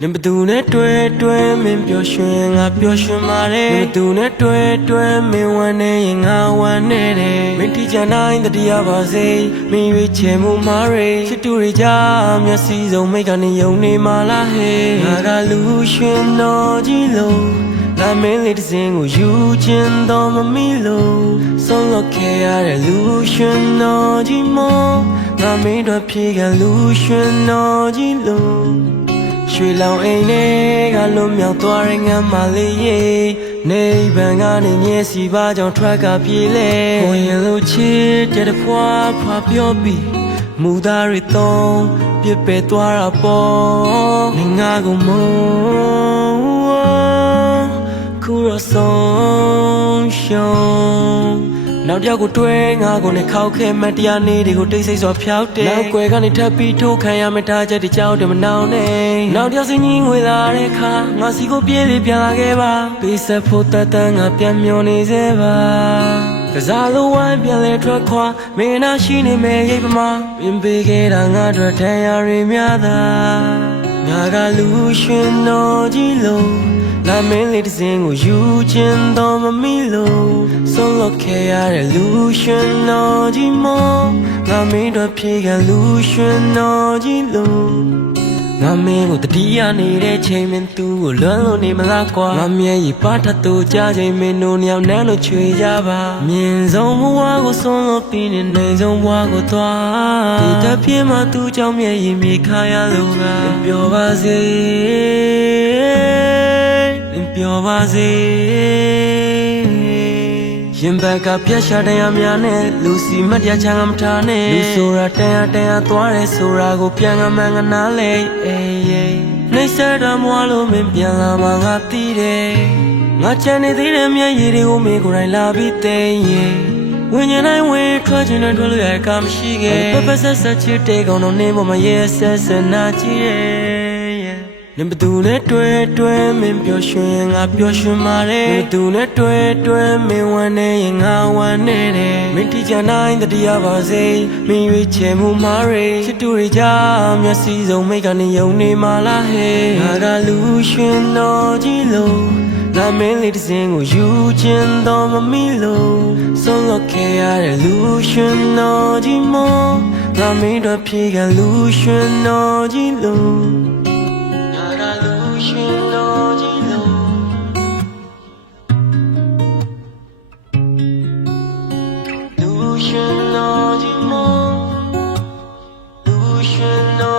နင်ဘသူနဲ့တွေ့တွေ့မင်းပျော်ရွှင်ငါပျော်ရွှင်ပါတယ်နင်ဘသူနဲ့တွေ့တွေ့မင်းဝမ်းနေရင်ငါဝမ်းနေတယ်မင်းတီချန်တိုင်းတတရားပါစေမင်းရွေးချယ်မှုမားရေချစ်တူတွေကြားမျက်စိစုံမိတ်ကနေယုံနေမှလားဟဲ့ငါကလူရှင်တော်ကြီးလို့လာမင်းလေးတစ်စင်းကိုယူခြင်းတော့မမီလို့ဆုံးလို့ခဲ့ရတဲ့လူရှင်တော်ကြီးမောငါမင်းတို့ဖြေကလူရှင်တော်ကြီးလို့ ရွှေလောင်အိမ်တွေကလွန်မြောက်သွားတဲ့ငမ်းမလေးရေနေဗန်ကနေညက်စီပါကြောင့်ထွက်ကပြေးလေကိုရင်လိုချစ်တဲ့တဖွာဖွာပြောပြီးမူသားတွေသုံးပြစ်ပယ်သွားတာပေါ့ငငါကိုမုန်းခုတော့ဆုံးရှုံး နောက်တစ်ယောက်ကိုတွဲငါကိုနဲ့ခောက်ခဲမတရားနေတွေကိုတိတ်ဆိတ်စွာဖျောက်တယ်နောက်ွယ်ကနေထပ်ပြီးထိုးခံရမထားချက်တကြောင်တမနောင်နဲ့နောက်တစ်ယောက်စင်းကြီးငွေလာတဲ့ခါငါစီကိုပြေးလေပြန်လာခဲ့ပါပေးဆက်ဖို့တတ်တန်းငါပြန်မျောနေစေပါကစားလိုဝိုင်းပြန်လေထွက်ခွာမင်းနာရှိနေမယ်ရိပ်ပမာပင်ပေးခဲ့တာငါတို့တန်ရာတွေများသာငါကလူရှင်တော်ကြီးလို့ လာမင်းလေးတစ်စင်းကိုယူခြင်းတော့မမီလို့ဆုံးလို့ခဲ့ရတဲ့လူရှင်တော်ကြီးမောငါမင်းတို့ဖြေကလူရှင်တော်ကြီးလို့ငါမင်းကိုတတိယနေတဲ့ချိန်မင်းသူ့ကိုလွမ်းလို့နေမလားကွာငါမျက်ရည်ပါထတ်သူကြားချိန်မင်းတို့ညောင်နှမ်းလို့ချွေကြပါမြင်ဆုံးဘဝကိုဆုံးလို့ပြီးနေနိုင်ဆုံးဘဝကိုသွားဒီတစ်ပြင်းမှသူ့ကြောင့်မျက်ရည်မြေခါရလို့ကပျော်ပါစေ ပျော်ပါစေရင်ဘက်ကပြက်ရှာတရားများနဲ့လူစီမတရားချမ်းကမထားနဲ့လူဆိုတာတန်ရတန်ရသွားတယ်ဆိုတာကိုပြန်ကမှန်ကနားလေအေးအေးနှိမ့်ဆက်တော်မွားလို့မင်းပြန်လာမှငါသိတယ်ငါချန်နေသေးတဲ့မျက်ရည်တွေကိုမင်းကိုယ်တိုင်လာပြီးသိရင်ဝิญဉာဏ်တိုင်းဝင်ထွက်ချင်တဲ့ထွက်လို့ရကမရှိခဲ့ပပဆက်ဆက်ချစ်တဲ့ကောင်တော့နေပေါ်မှာရဲဆက်ဆက်နာကြည့်ရဲ့ နင်ဘသူနဲ့တွေ့တွေ့မင်းပျော်ရွှင်ငါပျော်ရွှင်ပါတယ်နင်ဘသူနဲ့တွေ့တွေ့မင်းဝမ်းနေရင်ငါဝမ်းနေတယ်မင်းတီချန်တိုင်းတတရားပါစေမင်းရွေးချယ်မှုမားရေချစ်တူတွေကြားမျက်စိစုံမိတ်ကနေယုံနေမှလားဟဲ့ငါကလူရှင်တော်ကြီးလို့လာမင်းလေးတစ်စင်းကိုယူခြင်းတော့မမီလို့ဆုံးလို့ခဲ့ရတဲ့လူရှင်တော်ကြီးမောငါမင်းတို့ဖြေကလူရှင်တော်ကြီးလို့ No. know